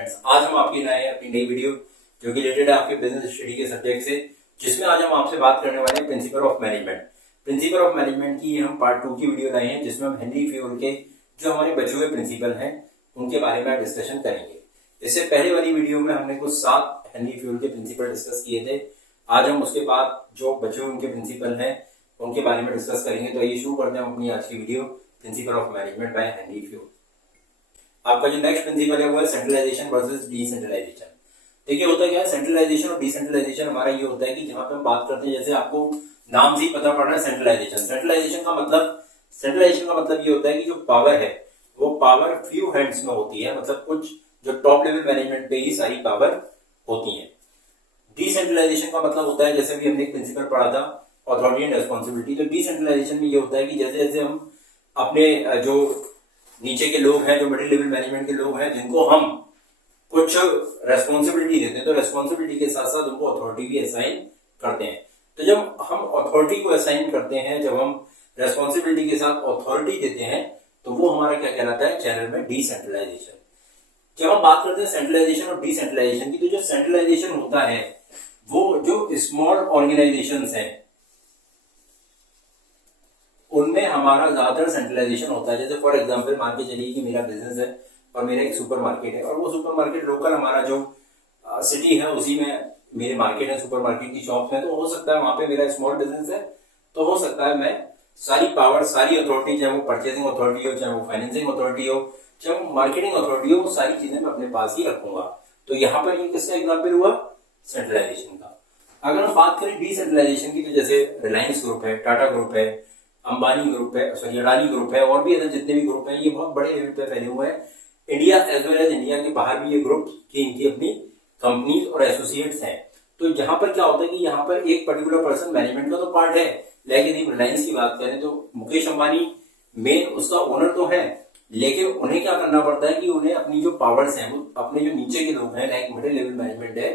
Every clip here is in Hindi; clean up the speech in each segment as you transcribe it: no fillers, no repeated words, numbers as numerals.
फ्रेंड्स, आज हम आपके लिए आए हैं अपनी नई वीडियो जो कि रिलेटेड है आपके बिजनेस स्टडी के सब्जेक्ट से, जिसमें आज हम आपसे बात करने वाले हैं principle of management. Principle of management की हम पार्ट 2 की वीडियो लाए हैं, जिसमें हम हेनरी फ्यूल के जो हमारे बचे हुए प्रिंसिपल हैं उनके बारे में डिस्कशन करेंगे। इससे पहले वाली वीडियो में हमने कुछ 7 हेनरी फ्यूल के प्रिंसिपल डिस्कस किए थे। आज हम उसके बाद जो बचे हुए उनके प्रिंसिपल हैं उनके बारे में डिस्कस करेंगे। तो आइए शुरू करते हैं अपनी आज की video, principle of management by Henry fuel. आपका जो नेक्स्ट प्रिंसिपल है वो है सेंट्रलाइजेशन वर्सेस डिसेंट्रलाइजेशन। देखिए होता क्या है, सेंट्रलाइजेशन और डिसेंट्रलाइजेशन हमारा ये होता है कि जहां पे हम बात करते हैं, जैसे आपको नाम से ही पता पड़ रहा है सेंट्रलाइजेशन। सेंट्रलाइजेशन का मतलब ये होता है कि जो पावर है वो पावर फ्यू हैंड्स में होती है, मतलब कुछ जो टॉप लेवल मैनेजमेंट पे ही सारी पावर होती है। डिसेंट्रलाइजेशन का मतलब होता है, जैसे भी हमने एक प्रिंसिपल पढ़ा था, अथॉरिटी एंड रेस्पॉन्सिबिलिटी। तो डिसेंट्रलाइजेशन में ये होता है कि जैसे जैसे हम अपने जो नीचे के लोग हैं, जो मिडिल लेवल मैनेजमेंट के लोग हैं, जिनको हम कुछ रेस्पॉन्सिबिलिटी देते हैं, तो रेस्पॉन्सिबिलिटी के साथ साथ उनको अथॉरिटी भी असाइन करते हैं। तो जब हम अथॉरिटी को असाइन करते हैं, जब हम रेस्पॉन्सिबिलिटी के साथ अथॉरिटी देते हैं, तो वो हमारा क्या कहलाता है चैनल में डिसेंट्रलाइजेशन। जब हम बात करते हैं सेंट्रलाइजेशन और डिसेंट्रलाइजेशन की, तो जो सेंट्रलाइजेशन होता है वो जो स्मॉल ऑर्गेनाइजेशंस हैं उनमें हमारा ज्यादातर सेंट्रलाइजेशन होता है। जैसे फॉर एग्जांपल मान के चलिए कि मेरा बिजनेस है और मेरा एक सुपरमार्केट है, और वो सुपरमार्केट लोकल हमारा जो सिटी है उसी में मेरे मार्केट है, सुपरमार्केट की शॉप है। तो हो सकता है वहां पे मेरा स्मॉल बिजनेस है, तो हो सकता है मैं सारी पावर, सारी अथॉरिटी, चाहे वो परचेसिंग अथॉरिटी हो, चाहे वो फाइनेंसिंग अथॉरिटी हो, चाहे वो मार्केटिंग अथॉरिटी हो, वो सारी चीजें मैं अपने पास ही रखूंगा। तो यहाँ पर ये किसका एग्जाम्पल हुआ, सेंट्रलाइजेशन का। अगर हम बात करें डिसेंट्रलाइजेशन की, तो जैसे रिलायंस ग्रुप है, टाटा ग्रुप है, अंबानी ग्रुप है, सॉरी अडानी ग्रुप है, और भी अदर जितने भी ग्रुप हैं, ये बहुत बड़े लेवल पे फैले हुए हैं। India as well as India के बाहर भी ये ग्रुप की इनकी अपनी कंपनीज और एसोसिएट्स हैं। तो यहाँ पर क्या होता है कि यहाँ पर एक पर्टिकुलर पर्सन मैनेजमेंट का तो पार्ट है, लेकिन यदि रिलायंस की बात करें तो मुकेश अंबानी मेन उसका ओनर तो है, लेकिन उन्हें क्या करना पड़ता है कि उन्हें अपनी जो पावर्स हैं, अपने जो नीचे के लोग हैं, लाइक मिडिल लेवल मैनेजमेंट है,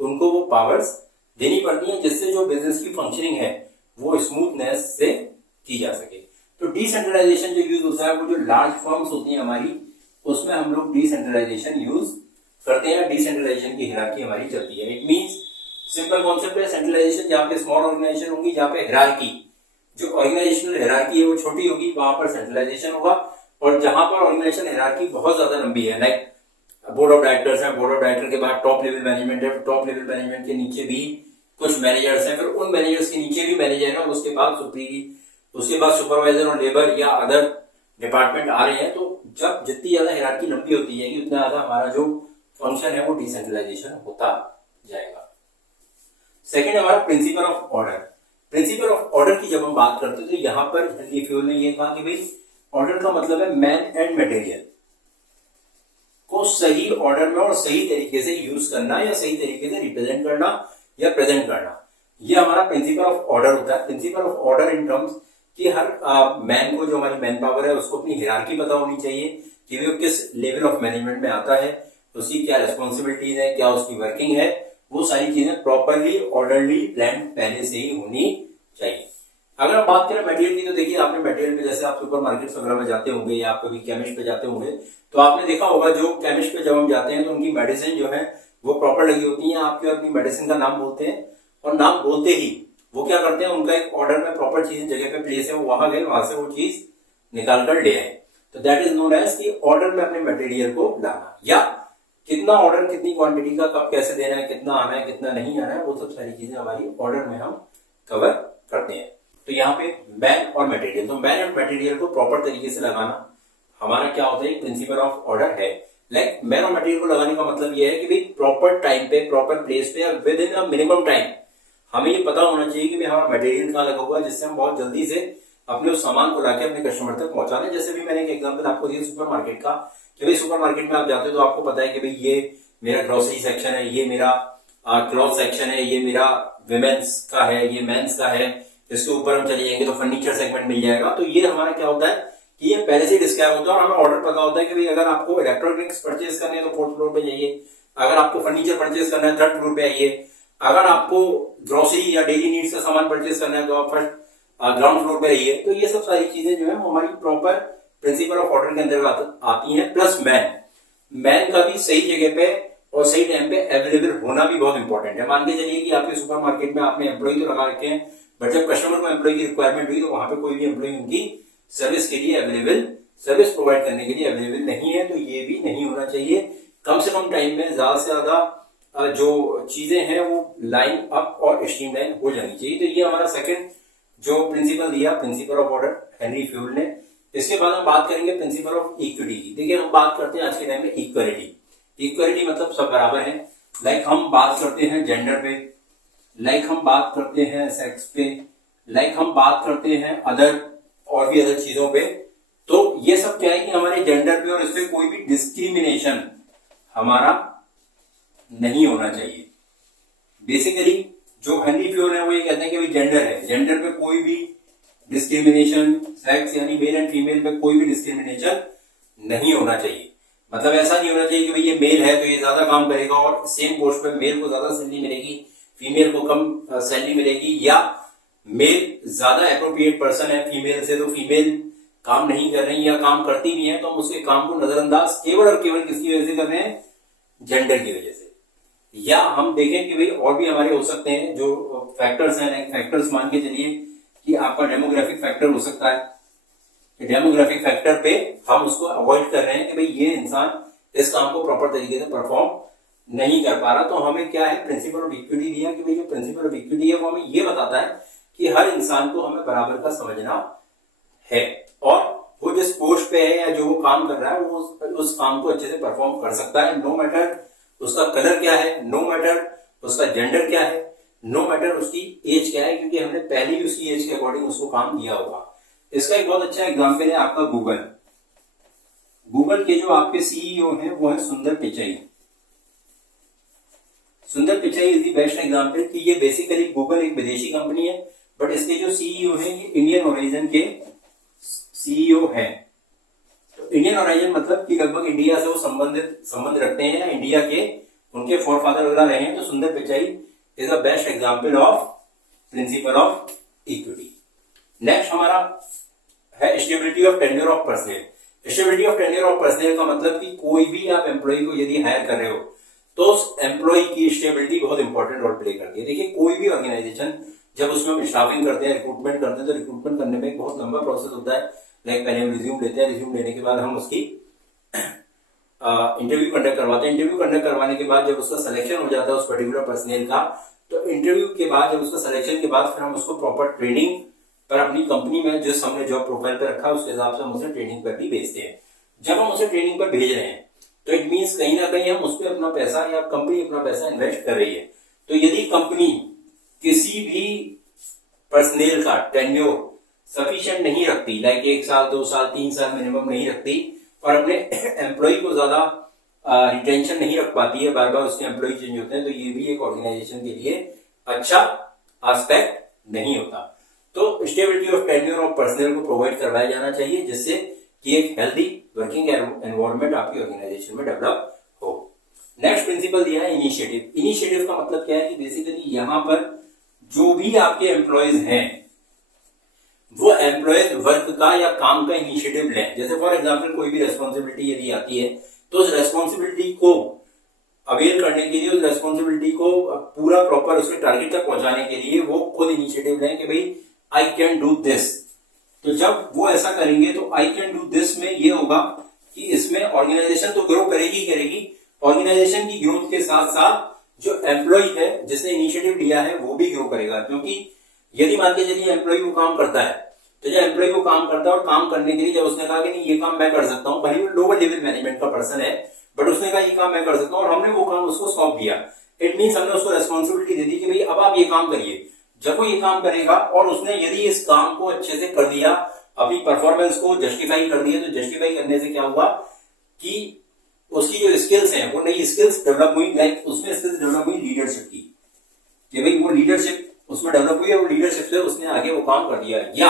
उनको वो पावर्स देनी पड़ती है, जिससे जो बिजनेस की फंक्शनिंग है वो स्मूथनेस से की जा सके। तो डिसेंट्रलाइजेशन जो यूज होता है वो जो लार्ज फर्म्स होती हैं हमारी, उसमें हम लोग डिसेंट्रलाइजेशन यूज करते हैं। डिसेंट्रलाइजेशन की हिरार्की हमारी चलती है। इट मींस सिंपल कॉन्सेप्ट है सेंट्रलाइजेशन, जहां पे स्मॉल ऑर्गेनाइजेशन होंगी, जहां पे हिरार्की, जो ऑर्गेनाइजेशनल हिरार्की है वो छोटी होगी, वहां पर सेंट्रलाइजेशन होगा। और जहां पर ऑर्गेनाइजेशन हिरार्की बहुत ज्यादा लंबी है, लाइक बोर्ड ऑफ डायरेक्टर्स है, बोर्ड ऑफ डायरेक्टर के बाद टॉप लेवल मैनेजमेंट है, टॉप लेवल मैनेजमेंट के नीचे भी कुछ मैनेजर्स हैं, फिर उन मैनेजर्स के नीचे भी मैनेजर है, उसके बाद सुपरवाइजर और लेबर या अदर डिपार्टमेंट आ रहे हैं। तो जब जितनी ज्यादा हिरार्की लंबी होती है, उतना ज्यादा हमारा जो फंक्शन है वो डिसेंट्रलाइजेशन होता जाएगा। सेकंड हमारा principle of order. Principle of order की जब हम बात करते हैं, तो यहां पर हेनरी फ्यूल ने ये कहा कि भाई ऑर्डर का मतलब है मैन एंड मटेरियल को सही ऑर्डर में और सही तरीके से यूज करना, या सही तरीके से रिप्रेजेंट करना या प्रेजेंट करना, ये हमारा प्रिंसिपल ऑफ ऑर्डर होता है। Principle of order in terms कि हर मैन को, जो हमारी मैन पावर है, उसको अपनी हिरार्की पता होनी चाहिए कि वो किस लेवल ऑफ मैनेजमेंट में आता है, उसकी क्या रिस्पॉन्सिबिलिटीज है, क्या उसकी वर्किंग है, वो सारी चीजें प्रॉपरली ऑर्डरली प्लान पहले से ही होनी चाहिए। अगर हम बात करें मटेरियल की, तो देखिए आपने मटेरियल में, जैसे आप सुपर मार्केट वगैरह में जाते होंगे या आप कभी केमिस्ट पे जाते होंगे, तो आपने देखा होगा जो केमिस्ट पे जब हम जाते हैं तो उनकी मेडिसिन जो है वो प्रॉपर लगी होती है। आपके अपनी मेडिसिन का नाम बोलते हैं, और नाम बोलते ही वो क्या करते हैं, उनका एक ऑर्डर में प्रॉपर चीज जगह पे प्लेस है, वो वहां गए, वहां से वो चीज निकाल कर ले आए। तो दैट इज नोन एज कि ऑर्डर में अपने मटेरियल को लाना, या कितना ऑर्डर, कितनी क्वांटिटी का कब कैसे देना है, कितना आना है, कितना नहीं आना है, वो सब सारी चीजें हमारी ऑर्डर में हम कवर करते हैं। तो यहाँ पे मैन और मटेरियल, तो मैन और मटेरियल को प्रॉपर तरीके से लगाना हमारा क्या होता है, प्रिंसिपल ऑफ ऑर्डर है। लाइक मैन और मटेरियल को लगाने का मतलब ये है कि भाई प्रॉपर टाइम पे, प्रॉपर प्लेस पे, with in a minimum time हमें ये पता होना चाहिए कि भाई हमारा मटेरियल कहाँ लगा हुआ है, जिससे हम बहुत जल्दी से अपने उस सामान को लाके अपने कस्टमर तक पहुंचा दें। जैसे भी मैंने एक एग्जांपल आपको दिया सुपर मार्केट का, कि भाई सुपर मार्केट में आप जाते हो तो आपको पता है कि भाई ये मेरा ग्रोसरी सेक्शन है, ये मेरा क्लॉथ सेक्शन है, ये मेरा विमेन्स का है, ये मेंस का है, इसके ऊपर हम चले जाएंगे तो फर्नीचर सेगमेंट मिल जाएगा। तो ये हमारा क्या होता है कि ये पहले से डिस्क्राइब होता है, और हमें ऑर्डर पता होता है कि भाई अगर आपको इलेक्ट्रॉनिक्स परचेज करने हैं तो 4th फ्लोर पे जाइए, अगर आपको फर्नीचर परचेज करना है 3rd फ्लोर पे आइए, अगर आपको ग्रोसरी या डेली नीड्स का सामान परचेज करना है तो आप फर्स्ट ग्राउंड फ्लोर पे रहिए। तो ये सब सारी चीजें जो है हमारी प्रॉपर प्रिंसिपल ऑफ ऑर्डर के अंदर आती हैं। प्लस मैन, मैन का भी सही जगह पे और सही टाइम पे अवेलेबल होना भी बहुत इंपॉर्टेंट है। मान के चलिए कि आपके सुपरमार्केट में आपने एम्प्लॉय तो लगा रखे हैं, बट जब कस्टमर को एम्प्लॉय की रिक्वायरमेंट हुई तो वहां पे कोई भी एम्प्लॉय उनकी सर्विस के लिए अवेलेबल, सर्विस प्रोवाइड करने के लिए अवेलेबल नहीं है, तो ये भी नहीं होना चाहिए। कम से कम टाइम में ज्यादा से ज्यादा जो चीजें हैं वो लाइन अप और स्ट्रीमलाइन हो जानी चाहिए। तो ये हमारा सेकंड जो प्रिंसिपल दिया, principle of order, Henry fuel ने। इसके बाद हम बात करेंगे प्रिंसिपल ऑफ इक्विटी की। देखिए हम बात करते हैं आज के टाइम में इक्वालिटी। इक्वालिटी मतलब सब बराबर है। लाइक हम बात करते हैं जेंडर पे, लाइक हम बात करते हैं सेक्स पे, लाइक हम बात करते हैं अदर और भी अदर चीजों पे। तो ये सब क्या है कि हमारे जेंडर पे और इस पे कोई भी डिस्क्रिमिनेशन हमारा नहीं होना चाहिए। बेसिकली जो हेनरी फ्यूल है वो ये कहते हैं कि भाई जेंडर है, जेंडर पे कोई भी डिस्क्रिमिनेशन, सेक्स यानी मेल एंड फीमेल पे कोई भी डिस्क्रिमिनेशन नहीं होना चाहिए। मतलब ऐसा नहीं होना चाहिए कि भाई ये मेल है तो ये ज्यादा काम करेगा और सेम पोस्ट पे मेल को ज्यादा सैलरी मिलेगी, फीमेल को कम सैलरी मिलेगी, या मेल ज्यादा एप्रोप्रिएट पर्सन है फीमेल से तो फीमेल काम नहीं कर रही या काम करती भी है तो हम उसके काम को नजरअंदाज केवल और केवल किसकी वजह से कर रहे हैं, जेंडर की वजह से। या हम देखें कि भाई और भी हमारे हो सकते हैं जो फैक्टर्स हैं, फैक्टर्स मान के चलिए कि आपका डेमोग्राफिक फैक्टर हो सकता है। डेमोग्राफिक फैक्टर पे हम उसको अवॉइड कर रहे हैं कि भाई ये इंसान इस काम को प्रॉपर तरीके से परफॉर्म नहीं कर पा रहा, तो हमें क्या है प्रिंसिपल ऑफ इक्विटी दिया कि भाई जो प्रिंसिपल ऑफ इक्विटी है वो हमें ये बताता है कि हर इंसान को हमें बराबर का समझना है और वो जिस पोस्ट पे है या जो वो काम कर रहा है वो उस काम को अच्छे से परफॉर्म कर सकता है, नो मैटर उसका कलर क्या है, नो मैटर उसका जेंडर क्या है, नो मैटर उसकी एज क्या है, क्योंकि हमने पहले ही उसकी एज के अकॉर्डिंग उसको काम दिया होगा। इसका एक बहुत अच्छा एग्जाम्पल है आपका गूगल। गूगल के जो आपके सीईओ हैं वो है सुंदर पिचाई। सुंदर Pichai is the best example कि ये बेसिकली गूगल एक विदेशी कंपनी है, बट इसके जो सीईओ हैं ये इंडियन ओरिजिन के सीईओ हैं। तो इंडियन ओरिजिन मतलब कि लगभग इंडिया से वो संबंध रखते हैं या इंडिया के उनके फोरफादर वगैरह रहे हैं। तो सुंदर Pichai is a best example of principle of equity. Next हमारा है stability of tenure of personal. Stability of tenure of personal का मतलब कि कोई भी आप एम्प्लॉय को यदि हायर कर रहे हो तो उस एम्प्लॉय की स्टेबिलिटी बहुत इंपॉर्टेंट रोल प्ले करती है। देखिए कोई भी ऑर्गेनाइजेशन जब उसमें हम स्टाफिंग करते हैं, रिक्रूटमेंट करते हैं, तो रिक्रूटमेंट करने में एक बहुत लंबा प्रोसेस होता है। लाइक पहले हम रिज्यूम लेते हैं, रिज्यूम लेने के बाद हम उसकी इंटरव्यू कंडक्ट करवाते हैं। इंटरव्यू कंडक्ट करवाने के बाद जब उसका सिलेक्शन हो जाता है उस पर्टिकुलर पर्सनल का, तो इंटरव्यू के बाद जब उसका सिलेक्शन के बाद फिर हम उसको प्रॉपर ट्रेनिंग पर अपनी कंपनी में जिस हमने जॉब प्रोफाइल पे रखा उसके हिसाब से हम उसे ट्रेनिंग पर भी भेजते हैं। जब हम उसे ट्रेनिंग पर भेज रहे हैं तो इट मीन्स कहीं ना कहीं हम उस पर अपना पैसा या कंपनी अपना पैसा इन्वेस्ट कर रही है। तो यदि कंपनी किसी भी पर्सनल का टेन्योर सफिशिएंट नहीं रखती, लाइक 1 साल 2 साल 3 साल मिनिमम नहीं रखती और अपने एम्प्लॉय को ज्यादा रिटेंशन नहीं रख पाती है, बार बार उसके एम्प्लॉय चेंज होते हैं, तो ये भी एक ऑर्गेनाइजेशन के लिए अच्छा एस्पेक्ट नहीं होता। तो stability of tenure of personal को प्रोवाइड करवाया जाना चाहिए जिससे कि एक हेल्दी वर्किंग एनवायरनमेंट आपकी ऑर्गेनाइजेशन में डेवलप हो। नेक्स्ट प्रिंसिपल दिया है इनिशिएटिव। इनिशिएटिव का मतलब क्या है कि बेसिकली यहां पर जो भी आपके एम्प्लॉयज हैं वो एम्प्लॉयज वर्क का या काम का इनिशिएटिव लें। जैसे फॉर एग्जांपल कोई भी रेस्पॉन्सिबिलिटी यदि आती है तो उस रेस्पॉन्सिबिलिटी को अवेयर करने के लिए, उस रेस्पॉन्सिबिलिटी को पूरा प्रॉपर उसके टारगेट तक पहुंचाने के लिए वो खुद इनिशिएटिव लें कि भाई आई कैन डू दिस। तो जब वो ऐसा करेंगे तो आई कैन डू दिस में ये होगा कि इसमें ऑर्गेनाइजेशन तो ग्रो करेगी करेगी, ऑर्गेनाइजेशन की ग्रोथ के साथ साथ जो एम्प्लॉय है जिसने इनिशिएटिव लिया है वो भी ग्रो करेगा। क्योंकि यदि मान के चलिए एम्प्लॉय वो काम करता है तो जब एम्प्लॉय वो काम करता है और काम करने के लिए जब उसने कहा कि नहीं ये काम मैं कर सकता हूं, भले वो लोअर लेवल मैनेजमेंट का पर्सन है बट उसने कहा ये काम मैं कर सकता हूं और हमने वो काम उसको सौंप दिया, इट मीन्स हमने उसको रेस्पॉन्सिबिलिटी दे दी कि भाई अब आप ये काम करिए। जब वो ये काम करेगा और उसने यदि इस काम को अच्छे से कर दिया, अपनी परफॉर्मेंस को जस्टिफाई कर दिया, तो जस्टिफाई करने से क्या हुआ कि उसकी जो स्किल्स हैं वो नई स्किल्स डेवलप हुई। लाइक उसमें स्किल्स डेवलप हुई लीडरशिप की, कि भाई वो लीडरशिप उसमें डेवलप हुई और लीडरशिप से उसने आगे वो काम कर दिया। या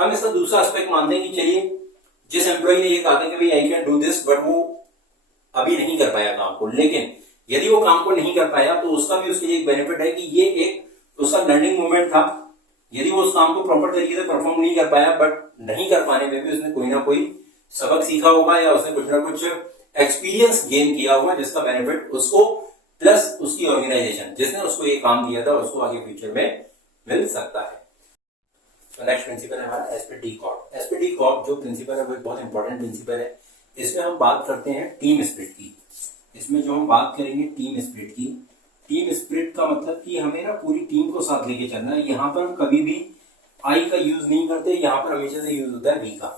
हम इसका दूसरा एस्पेक्ट मानते हैं कि चलिए जिस एम्प्लॉय ने ये कहा था कि भाई I can do this, but वो अभी नहीं कर पाया काम को, लेकिन यदि वो काम को नहीं कर पाया तो उसका भी उसके लिए एक बेनिफिट है कि ये एक उसका लर्निंग मोमेंट था। यदि वो उस काम को प्रॉपर तरीके से परफॉर्म नहीं कर पाया बट नहीं कर पाने में भी उसने कोई ना कोई सबक सीखा होगा या उसने कुछ ना कुछ एक्सपीरियंस गेन किया हुआ जिसका बेनिफिट उसको प्लस उसकी ऑर्गेनाइजेशन जिसने उसको ये काम दिया था उसको आगे फ्यूचर में मिल सकता है। तो नेक्स्ट प्रिंसिपल है हमारा एसपीटी कॉर्प। एसपीटी कॉर्प जो प्रिंसिपल है वो एक बहुत इंपॉर्टेंट प्रिंसिपल है। इसमें हम बात करते हैं टीम स्पिरिट की। इसमें जो हम बात करेंगे टीम स्पिरिट की, टीम स्पिरिट का मतलब कि हमें ना पूरी टीम को साथ लेके चलना है। यहाँ पर हम कभी भी आई का यूज नहीं करते, यहाँ पर हमेशा से यूज होता है वी का।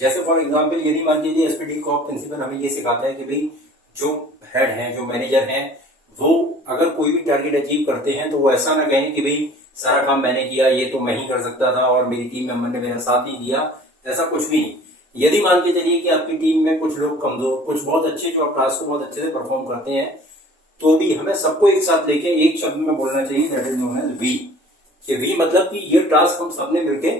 जैसे फॉर एग्जाम्पल यदि मान लीजिए एसपीटी कॉर्प प्रिंसिपल हमें ये सिखाता है कि भाई जो हेड हैं, जो मैनेजर हैं, वो अगर कोई भी टारगेट अचीव करते हैं तो वो ऐसा ना कहें कि भाई सारा काम मैंने किया, ये तो मैं ही कर सकता था और मेरी टीम मेंबर ने मेरा साथ नहीं दिया, ऐसा कुछ भी नहीं। यदि मान के चलिए कि आपकी टीम में कुछ लोग कमजोर, कुछ बहुत अच्छे जो आप टास्क को बहुत अच्छे से परफॉर्म करते हैं, तो भी हमें सबको एक साथ लेके एक शब्द में बोलना चाहिए, that is known as V. कि वी मतलब कि ये टास्क हम सबने मिलके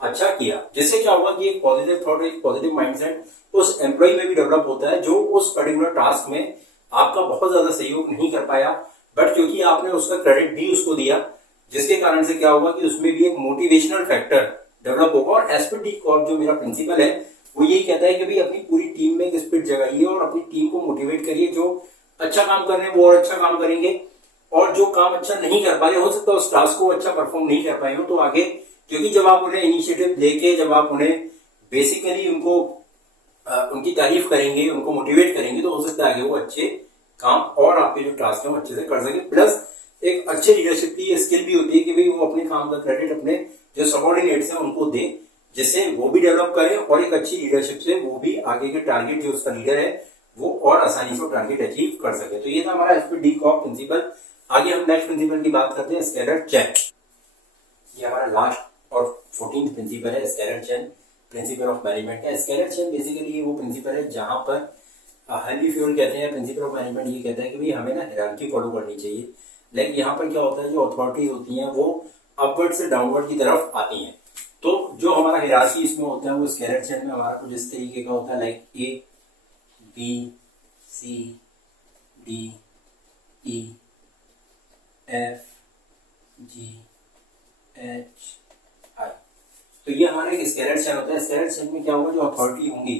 अच्छा किया, जिससे क्या होगा कि एक पॉजिटिव थॉट, एक पॉजिटिव माइंडसेट उस एम्प्लॉय में भी डेवलप होता है जो उस पर्टिकुलर टास्क में आपका बहुत ज्यादा सहयोग नहीं कर पाया, बट क्योंकि आपने उसका क्रेडिट भी उसको दिया, जिसके कारण से क्या होगा कि उसमें भी एक मोटिवेशनल फैक्टर डेवलप होगा। और एसपीटी कॉर्प जो मेरा प्रिंसिपल है वो यही कहता है कि भाई अपनी पूरी टीम में एक स्पिरिट जगाइए और अपनी टीम को मोटिवेट करिए। जो अच्छा काम कर रहे हैं वो और अच्छा काम करेंगे, और जो काम अच्छा नहीं कर पा रहे, हो सकता है उस टास्क को अच्छा परफॉर्म नहीं कर पाए हो, तो आगे, क्योंकि जब आप उन्हें इनिशिएटिव लेके, जब आप उन्हें बेसिकली उनको उनकी तारीफ करेंगे, उनको मोटिवेट करेंगे, तो हो सकता है आगे वो अच्छे काम और आपके जो टास्क है वो अच्छे से कर सके। प्लस एक अच्छे लीडरशिप की ये स्किल भी होती है कि भाई वो अपने काम का क्रेडिट अपने जो सबॉर्डिनेट्स हैं उनको दे, जिससे वो भी डेवलप करें और एक अच्छी लीडरशिप से वो भी आगे के टारगेट जो उसका लीडर है वो और आसानी से टारगेट अचीव कर सके। तो ये था हमारा एसपीटी कॉर्प प्रिंसिपल। आगे हम नेक्स्ट प्रिंसिपल की बात करते हैं, स्केलर चेन। ये हमारा लास्ट और 14th प्रिंसिपल है, scalar chain, principle of management का। स्केलर चेन बेसिकली वो प्रिंसिपल है जहां पर हेनरी फ्यूल कहते हैं, प्रिंसिपल ऑफ मैनेजमेंट ये कहता है कि भाई हमें ना हायरार्की फॉलो करनी चाहिए। लाइक यहाँ पर क्या होता है, जो अथॉरिटीज होती हैं वो अपवर्ड से डाउनवर्ड की तरफ आती हैं। तो जो हमारा हायरार्की इसमें होता है वो स्केलर चेन में हमारा कुछ इस तरीके का होता है, like A, B, C, D, E, F, G, H, I. तो ये हमारा एक स्केलर चेन होता है। स्केलर चेन में क्या होगा, जो अथॉरिटी होंगी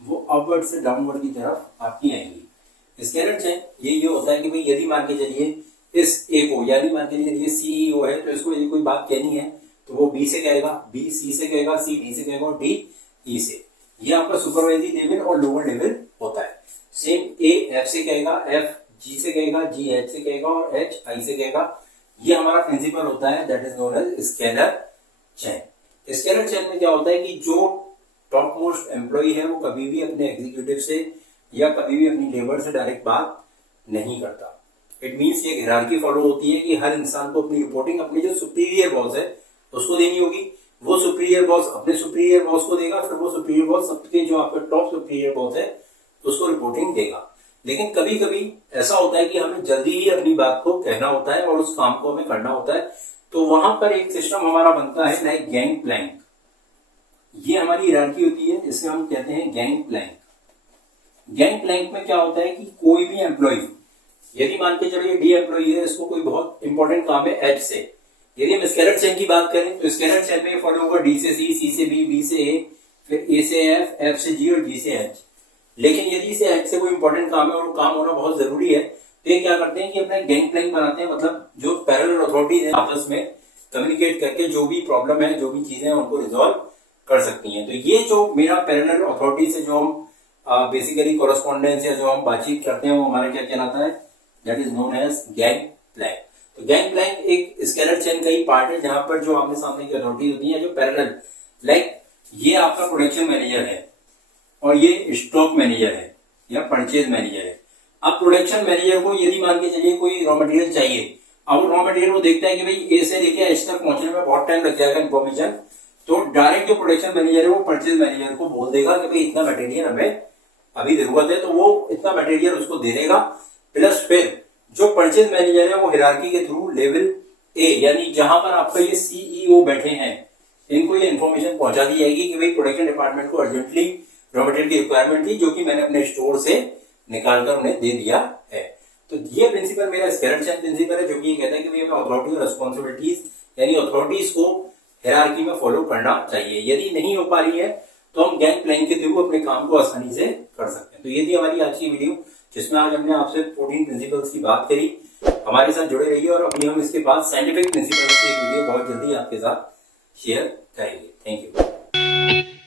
वो अपवर्ड से डाउनवर्ड की तरफ आपकी आएंगी। स्केलर चेन ये होता है कि भाई यदि मान के चलिए इस ए को, यदि मान के चलिए सीईओ है, तो इसको यदि कोई बात कहनी है तो वो बी से कहेगा, बी सी से कहेगा, सी डी से कहेगा और डी ई से। ये आपका सुपरवाइजरी लेवल और लोअर लेवल होता है। सेम ए एफ से कहेगा, एफ जी से कहेगा, जी एच से कहेगा और एच आई से कहेगा। ये हमारा प्रिंसिपल होता है, that is known as scalar chain. Scalar chain में क्या होता है कि जो टॉप मोस्ट एम्प्लॉय है वो कभी भी अपने एग्जीक्यूटिव से या कभी भी अपनी लेबर से डायरेक्ट बात नहीं करता। इट मीन्स ये हायरार्की फॉलो होती है कि हर इंसान को अपनी रिपोर्टिंग अपने जो सुपीरियर बॉस है उसको देनी होगी, वो सुपीरियर बॉस अपने सुपीरियर बॉस को देगा, फिर वो सुपीरियर बॉस सबके जो आपके टॉप सुपीरियर बॉस है उसको रिपोर्टिंग देगा। लेकिन कभी कभी ऐसा होता है कि हमें जल्दी ही अपनी बात को कहना होता है और उस काम को हमें करना होता है, तो वहां पर एक सिस्टम हमारा बनता है लाइक गैंग प्लैंक। ये हमारी हायरार्की होती है, इसे हम कहते हैं गैंग प्लैंक। गैंग प्लैंक में क्या होता है कि कोई भी एम्प्लॉय, यदि मान के चलिए डी एम्प्लॉय है, इसको कोई बहुत इंपॉर्टेंट काम है एच से, यदि हम स्केलर चेन की बात करें तो स्केलर चेन में फॉलो होगा डी से सी से बी से ए, फिर ए से एफ, एफ से जी और जी से एच। लेकिन यदि इसे एच से कोई इंपॉर्टेंट काम है और काम होना बहुत जरूरी है, तो ये क्या करते हैं कि अपना गैंग प्लैंक बनाते हैं, मतलब जो पैरेलल अथॉरिटीज है आपस में कम्युनिकेट करके जो भी प्रॉब्लम है, जो भी चीजें हैं उनको रिजॉल्व कर सकती हैं। तो ये जो मेरा पैरेलल अथॉरिटी से जो हम बेसिकली कोरेस्पॉन्डेंस या जो हम बातचीत करते हैं वो हमारा क्या कहलाता है, that is known as gang plank. तो गैंग प्लैंक एक स्केलर चेन का ही पार्ट है जहां पर जो आमने सामने की अथॉरिटी होती है जो पैरेलल, लाइक ये आपका प्रोडक्शन मैनेजर है और ये स्टॉक मैनेजर है या परचेज मैनेजर है। अब प्रोडक्शन मैनेजर को यदि मान के चलिए कोई रॉ मटेरियल चाहिए, अब वो रॉ मटेरियल को देखता है कि भाई ए से लेके एच तक पहुंचने में बहुत टाइम लग जाएगा इन्फॉर्मेशन, तो डायरेक्ट जो प्रोडक्शन मैनेजर है वो परचेज मैनेजर को बोल देगा कि भाई इतना मटेरियल हमें अभी जरूरत है, तो वो इतना मटेरियल उसको दे देगा। प्लस फिर जो परचेज मैनेजर है वो हायरार्की के थ्रू लेवल ए, यानी जहां पर आपका ये सीईओ बैठे हैं, इनको ये इन्फॉर्मेशन पहुंचा दी जाएगी कि भाई प्रोडक्शन डिपार्टमेंट को अर्जेंटली रॉ मटेरियल की रिक्वायरमेंट थी जो कि मैंने अपने स्टोर से निकालकर उन्हें दे दिया है। तो ये प्रिंसिपल मेरा स्केलर चेन प्रिंसिपल है, जो कि ये कहता है कि भाई हमें अथॉरिटी और रिस्पॉन्सिबिलिटीज यानी अथॉरिटीज को हायरार्की में फॉलो करना चाहिए। यदि नहीं हो पा रही है तो हम गैंग प्लानिंग के थ्रू अपने काम को आसानी से कर सकते हैं। तो ये थी हमारी आज की वीडियो, जिसमें आज हमने आपसे 14 प्रिंसिपल्स की बात करी। हमारे साथ जुड़े रहिए और अभी हम इसके बाद साइंटिफिक प्रिंसिपल्स की एक वीडियो बहुत जल्दी आपके साथ शेयर करेंगे। Thank you.